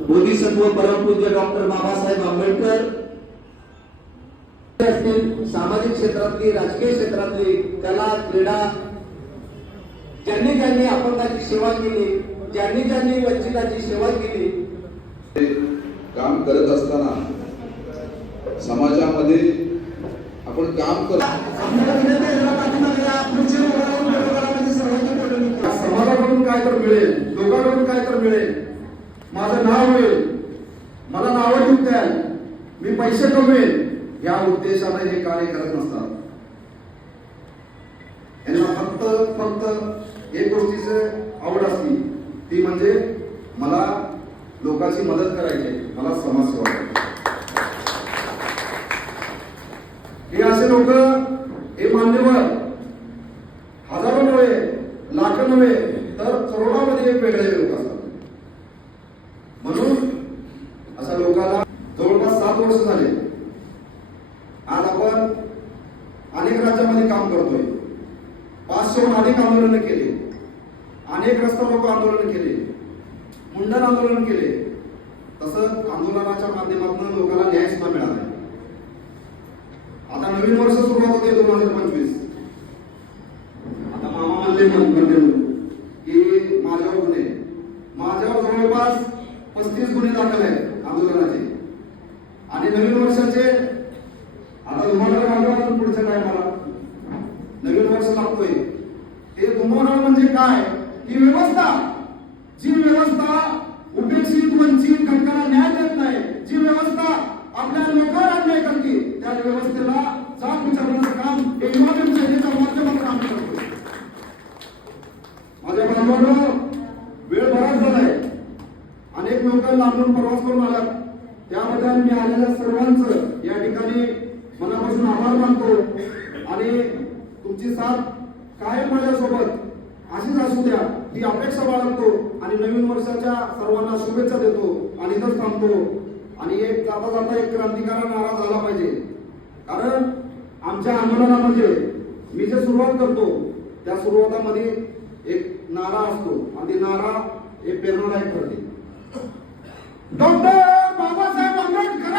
बोधिसत्व परमपूज्य डॉक्टर बाबासाहेब आंबेडकर असतील सामाजिक क्षेत्रातली राजकीय क्षेत्रातली कला क्रीडा ज्यांनी ज्यांनी अपंगाची सेवा केली ज्यांनी ज्यांनी वंचिताची सेवा केली. काम करत असताना समाजामध्ये आपण काम करतो समाजाकडून काय तर मिळेल लोकांकडून काय तर मिळेल. माझं नाव होईल. मला नावं ठेवता द्याल. मी पैसे कमवेल. या उद्देशाने हे कार्य करत नसतात. यांना फक्त फक्त एक गोष्टीच आवड असती. ती म्हणजे मला लोकांची मदत करायची मला समाजसेवा करायची हे असे लोक हे मान्यवर हजारो नव्हे लाख नव्हे तर करोडामध्ये एक वेगळे लोक असतात म्हणून अशा लोकांना जवळपास सात वर्ष झाले आज आपण अनेक राज्यामध्ये काम करतोय. पाचशेहून अनेक आंदोलनं केले. अनेक रस्ता रोको आंदोलन केले. मुंडन आंदोलन केले. तसंच आंदोलनाच्या माध्यमातून लोकांना न्याय सुद्धा मिळाला. आता नवीन वर्ष सुरुवात होते दोन हजार पंचवीस. आता मामा म्हणले म्हणले की माझ्यावर गुन्हे. माझ्यावर जवळपास पस्तीस गुन्हे दाखल आहेत आंदोलनाचे. आणि नवीन वर्षाचे आता तुम्हाला अजून पुढचं काय मला? नवीन वर्ष लागतोय. ते तुम्हाला म्हणजे काय? ही व्यवस्था. जी व्यवस्था उपेक्षित वंचित घटकांना न्याय देत नाही जी व्यवस्था आपल्या लोकांना अन्याय करते त्या व्यवस्थेला जाग विचारण्याचं काम हे इमाम सेनेच्या माध्यमातून आम्ही करतो माझ्या बांधवांनो वेळ बराच झालाय. अनेक लोक लांबून प्रवास करून आलात त्याबद्दल मी आलेल्या सर्वांचं या ठिकाणी मनापासून आभार मानतो. आणि तुमची साथ कायम माझ्यासोबत अशीच असू द्या ही अपेक्षा बाळगतो आणि नवीन वर्षाच्या सर्वांना शुभेच्छा देतो आणि इथंच थांबतो. आणि एक जाता जाता एक क्रांतिकारक नारा झाला पाहिजे. कारण आमच्या आंदोलनामध्ये मी जे सुरुवात करतो त्या सुरुवातामध्ये एक नारा असतो. आणि नारा हे प्रेरणादायक ठरते. डॉक्टर! good girl.